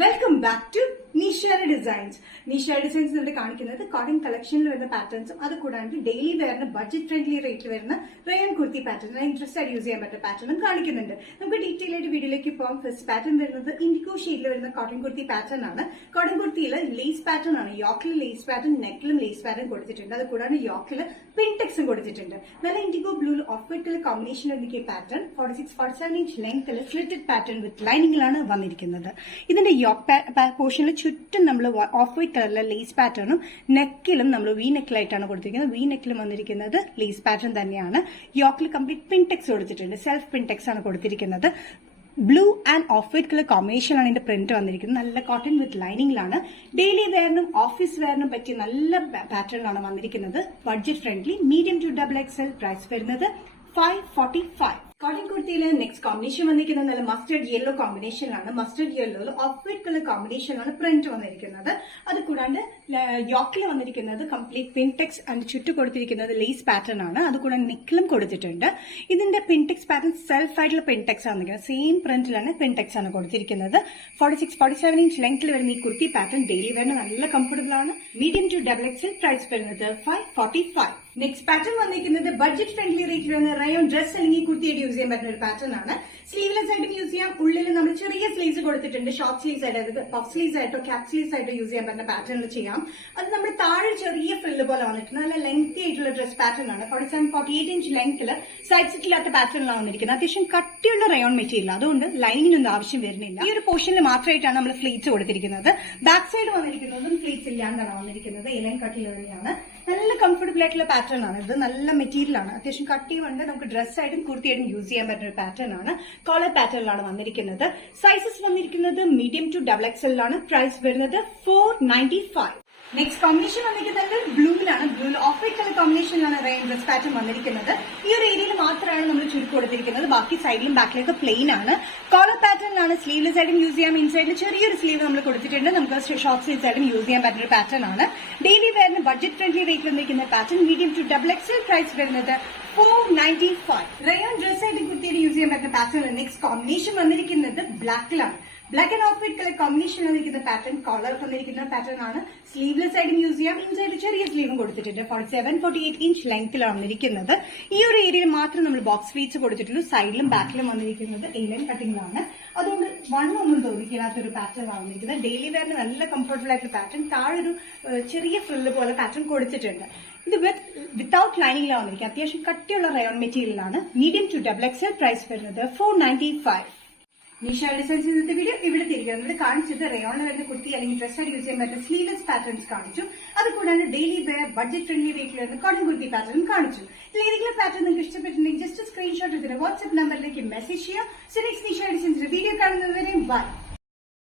Welcome back to നിഷയുടെ designs. നിഷയുടെ designs ഇവിടെ കാണിക്കുന്നത് കോട്ടൺ കളക്ഷനിൽ വരുന്ന പാറ്റേൺസും അത് കൂടാണ്ട് ഡെയിലി വെയറിന് ബഡ്ജറ്റ് ഫ്രണ്ട്ലി റേറ്റിൽ വരുന്ന റയോൺ കുർത്തി പാറ്റേൺ ഇൻട്രസ്റ്റ് ആയിട്ട് യൂസ് ചെയ്യാൻ പറ്റുന്ന പാറ്റേണും കാണിക്കുന്നുണ്ട്. നമുക്ക് ഡീറ്റെയിൽ ആയിട്ട് വീഡിയോയിലേക്ക് പോകാം. ഫസ്റ്റ് പാറ്റേൺ വരുന്നത് ഇൻഡിഗോ ഷെയ്ഡിൽ വരുന്ന കോട്ടൺ കുർത്തി പാറ്റേൺ ആണ്. കോട്ടൺ കുർത്തിയിൽ ലേസ് പാറ്റേൺ ആണ്. യോക്കിൽ ലേസ് പാറ്റേൺ, നെക്കിലും ലേസ് പാറ്റേൺ കൊടുത്തിട്ടുണ്ട്. അത് കൂടാണ്ട് യോക്കിൽ പിൻടെക്സും കൊടുത്തിട്ടുണ്ട്. നല്ല indigo blue off white colour combination വരുന്ന ഈ പാറ്റേൺ 46-47 ഇഞ്ച് ലെങ്ത്തിൽ സ്ലിറ്റഡ് പാറ്റേൺ വിത്ത് ലൈനിങ്ങിലാണ് വന്നിരിക്കുന്നത്. ഇതിന്റെ യോക്ക് പോർഷനിൽ ചുറ്റും നമ്മൾ ഓഫ് വൈറ്റ് കളറിലെ ലേസ് പാറ്റേണും നെക്കിലും നമ്മൾ വി നെക്കിലായിട്ടാണ് കൊടുത്തിരിക്കുന്നത്. വി നെക്കിലും വന്നിരിക്കുന്നത് ലേസ് പാറ്റേൺ തന്നെയാണ്. യോക്കിൽ കംപ്ലീറ്റ് പിൻടെക്സ് കൊടുത്തിട്ടുണ്ട്. സെൽഫ് പിൻടെക്സ് ആണ് കൊടുത്തിരിക്കുന്നത്. Blue and off white colour കോമ്പിനേഷനാണ് ഇതിന്റെ പ്രിന്റ് വന്നിരിക്കുന്നത്. നല്ല കോട്ടൺ വിത്ത് ലൈനിങ്ങിലാണ്. ഡെയിലി വെയറിനും ഓഫീസ് വെയറിനും പറ്റിയ നല്ല പാറ്റേണിലാണ് വന്നിരിക്കുന്നത്. Budget friendly medium to XXL. Price വരുന്നത് 545. കോട്ടൺ കുർത്തിയിൽ നെക്സ്റ്റ് കോമ്പിനേഷൻ വന്നിരിക്കുന്നത് നല്ല മസ്റ്റർഡ് യെല്ലോ കോമ്പിനേഷനിലാണ്. മസ്റ്റർഡ് യെല്ലോയിൽ ഓഫ് വൈറ്റ് കളർ കോമ്പിനേഷനാണ് പ്രിന്റ് വന്നിരിക്കുന്നത്. അത് കൂടാണ്ട് യോക്കിൽ വന്നിരിക്കുന്നത് കംപ്ലീറ്റ് പിൻടെക്സ് ആൻഡ് ചുറ്റു കൊടുത്തിരിക്കുന്നത് ലേസ് പാറ്റേൺ ആണ്. അതുകൂടാണ്ട് നെക്കിലും കൊടുത്തിട്ടുണ്ട്. ഇതിന്റെ പിൻടെക്സ് പാറ്റേൺ സെൽഫ് ആയിട്ടുള്ള പിൻടെക്സ് ആണ് വന്നിരിക്കുന്നത്. സെയിം പ്രിന്റിലാണ് പിൻടെക്സ് ആണ് കൊടുത്തിരിക്കുന്നത്. 46-47 ഇഞ്ച് ലെങ്ത്തിൽ വരുന്ന ഈ കുർത്തി പാറ്റേൺ ഡെയിലി വരുന്ന നല്ല കംഫർട്ടബിൾ ആണ്. Medium to XXL. പ്രൈസ് വരുന്നത് 545. നെക്സ്റ്റ് പാറ്റേൺ വന്നിരിക്കുന്നത് ബഡ്ജറ്റ് ഫ്രണ്ട്ലി റേറ്റിൽ വരുന്ന റയോൺ ഡ്രസ് അല്ലെങ്കിൽ കുർത്തിയായിട്ട് യൂസ് ചെയ്യാൻ പറ്റുന്ന ഒരു പാറ്റേൺ ആണ്. സ്ലീവ്ലെസ് ആയിട്ടും യൂസ് ചെയ്യാം. ഉള്ളിൽ നമ്മൾ ചെറിയ സ്ലീവ്സ് കൊടുത്തിട്ടുണ്ട്. ഷോർട്ട് സ്ലീവ്സ് ആയിട്ട്, അതായത് പഫ് സ്ലീവ്സ് ആയിട്ടോ ക്യാപ് സ്ലീവ്സ് ആയിട്ടോ യൂസ് ചെയ്യാൻ പറ്റുന്ന പാറ്റേണിൽ ചെയ്യാം. അത് നമ്മൾ താഴെ ചെറിയ ഫ്രില്ല് പോലെ വന്നിട്ടുണ്ട്. നല്ല ലെങ്തി ആയിട്ടുള്ള ഡ്രസ് പാറ്റേൺ ആണ്. 47-48 ഇഞ്ച് ലെങ്ത്തിൽ സൈഡ് സെറ്റ് ഇല്ലാത്ത പാറ്റേണിലാണ് വന്നിരിക്കുന്നത്. അത്യാവശ്യം കട്ടിയുള്ള റയോൺ മെറ്റീരിയൽ, അതുകൊണ്ട് ലൈനിങ്ങിനൊന്നും ആവശ്യം വരുന്നില്ല. ഈ ഒരു പോർഷനിൽ മാത്രമായിട്ടാണ് നമ്മൾ ഫ്ലീറ്റ്സ് കൊടുത്തിരിക്കുന്നത്. ബാക്ക് സൈഡ് വന്നിരിക്കുന്നതും ഫ്ലീറ്റ്സ് ഇല്ലാണ്ടാണ് വന്നിരിക്കുന്നത്. ഇലൈൻ കട്ടിൽ തന്നെയാണ്. നല്ല കംഫർട്ടബിൾ ആയിട്ടുള്ള പാറ്റേൺ ആണ്. ഇത് നല്ല മെറ്റീരിയൽ ആണ്. അത്യാവശ്യം കട്ടിയുണ്ട്. നമുക്ക് ഡ്രസ് ആയിട്ടും കുർത്തിയായിട്ടും യൂസ് ചെയ്യാൻ പറ്റുന്ന ഒരു പാറ്റേൺ ആണ്. കോളർ പാറ്റേണിലാണ് വന്നിരിക്കുന്നത്. സൈസസ് വന്നിരിക്കുന്നത് മീഡിയം ടു XXL ആണ്. പ്രൈസ് വരുന്നത് 495. നെക്സ്റ്റ് കോമ്പിനേഷൻ വന്നിരിക്കുന്നത് ബ്ലൂവിലാണ്. ബ്ലൂവിൽ ഓഫ് വൈറ്റ് കളർ കോമ്പിനേഷനിലാണ് റയോൺ ഡ്രസ് പാറ്റേൺ വന്നിരിക്കുന്നത്. ഈ ഒരു ഏരിയയിൽ മാത്രമാണ് നമ്മൾ ചുരുക്കി കൊടുത്തിരിക്കുന്നത്. ബാക്കി സൈഡിലും ബാക്കിലൊക്കെ പ്ലെയിൻ ആണ്. കോളർ പാറ്റേണിലാണ്. സ്ലീവ്ലെസ് ആയിട്ടും യൂസ് ചെയ്യാം. ഇൻസൈഡിൽ ചെറിയൊരു സ്ലീവ് നമ്മൾ കൊടുത്തിട്ടുണ്ട്. നമുക്ക് ഷോർട്ട് സ്ലീവ്സ് ആയിട്ടും യൂസ് ചെയ്യാൻ പറ്റുന്ന ഒരു പാറ്റേൺ ആണ്. ഡെയിലി വെയറിന് ബഡ്ജറ്റ് ഫ്രണ്ട്ലി റേറ്റിൽ വന്നിരിക്കുന്ന pattern medium to XXL. Price വരുന്നത് 495. റയോൺ ഡ്രസ് ആയിട്ട് കുർത്തിയിൽ യൂസ് ചെയ്യാൻ പറ്റുന്ന പാറ്റേൺ. നെക്സ്റ്റ് കോമ്പിനേഷൻ വന്നിരിക്കുന്നത് ബ്ലാക്കിലാണ്. Black and off white colour combination വന്നിരിക്കുന്ന പാറ്റേൺ കോളർ വന്നിരിക്കുന്ന പാറ്റേൺ ആണ്. സ്ലീവ്ലെസ് ആയിട്ടും യൂസ് ചെയ്യാം. ഇൻസൈഡ് ചെറിയ സ്ലീവും കൊടുത്തിട്ടുണ്ട്. 47-48 ഇഞ്ച് ലെങ്ത്തിലാണ് വന്നിരിക്കുന്നത്. ഈ ഒരു ഏരിയയിൽ മാത്രം നമ്മൾ ബോക്സ് ഫ്ലീറ്റ്സ് കൊടുത്തിട്ടുള്ളൂ. സൈഡിലും ബാക്കിലും വന്നിരിക്കുന്നത് എലൈൻ കട്ടിംഗിലാണ്. അതുകൊണ്ട് വണ്ണൊന്നും തോന്നിക്കാത്ത ഒരു പാറ്റേൺ ആണ് വന്നിരിക്കുന്നത്. ഡെയിലി വെയറിന് നല്ല കംഫർട്ടബിൾ ആയിട്ടുള്ള പാറ്റേൺ. താഴെ ഒരു ചെറിയ ഫ്രില്ല് പോലെ പാറ്റേൺ കൊടുത്തിട്ടുണ്ട്. ഇത് വിത്തൌട്ട് ലൈനിങ്ങിലാണ് വന്നിരിക്കുന്നത്. അത്യാവശ്യം കട്ടിയുള്ള റയോൺ മെറ്റീരിയലാണ്. Medium to XXL. പ്രൈസ് വരുന്നത് 495. നിഷ ഡിസൈൻസ് ഇന്നത്തെ വീഡിയോ ഇവിടെ തിരിക്കുന്നത് കാണിച്ചത് റയോണിൽ വരുന്ന കുർത്തി അല്ലെങ്കിൽ ഡ്രസ്സായിട്ട് യൂസ് ചെയ്യാൻ പറ്റുന്ന സ്ലീവ്ലെസ് പാറ്റേൺസ് കാണിച്ചു. അതുകൂടാതെ ഡെയിലി വെയർ ബഡ്ജറ്റ് ഫ്രണ്ട്ലി റേറ്റിൽ വരുന്ന കോട്ടൺ കുർത്തി പാറ്റേൺ കാണിച്ചു. ഏതെങ്കിലും പാറ്റേൺ നിങ്ങൾക്ക് ഇഷ്ടപ്പെട്ടിട്ടുണ്ടെങ്കിൽ ജസ്റ്റ് സ്ക്രീൻഷോട്ട് ഇതിന്റെ വാട്സ്ആപ്പ് നമ്പറിലേക്ക് മെസ്സേജ് ചെയ്യാം. സോ നെക്സ്റ്റ് നിഷ ഡിസൈൻസിന്റെ വീഡിയോ കാണുന്നതുവരെ ബൈ.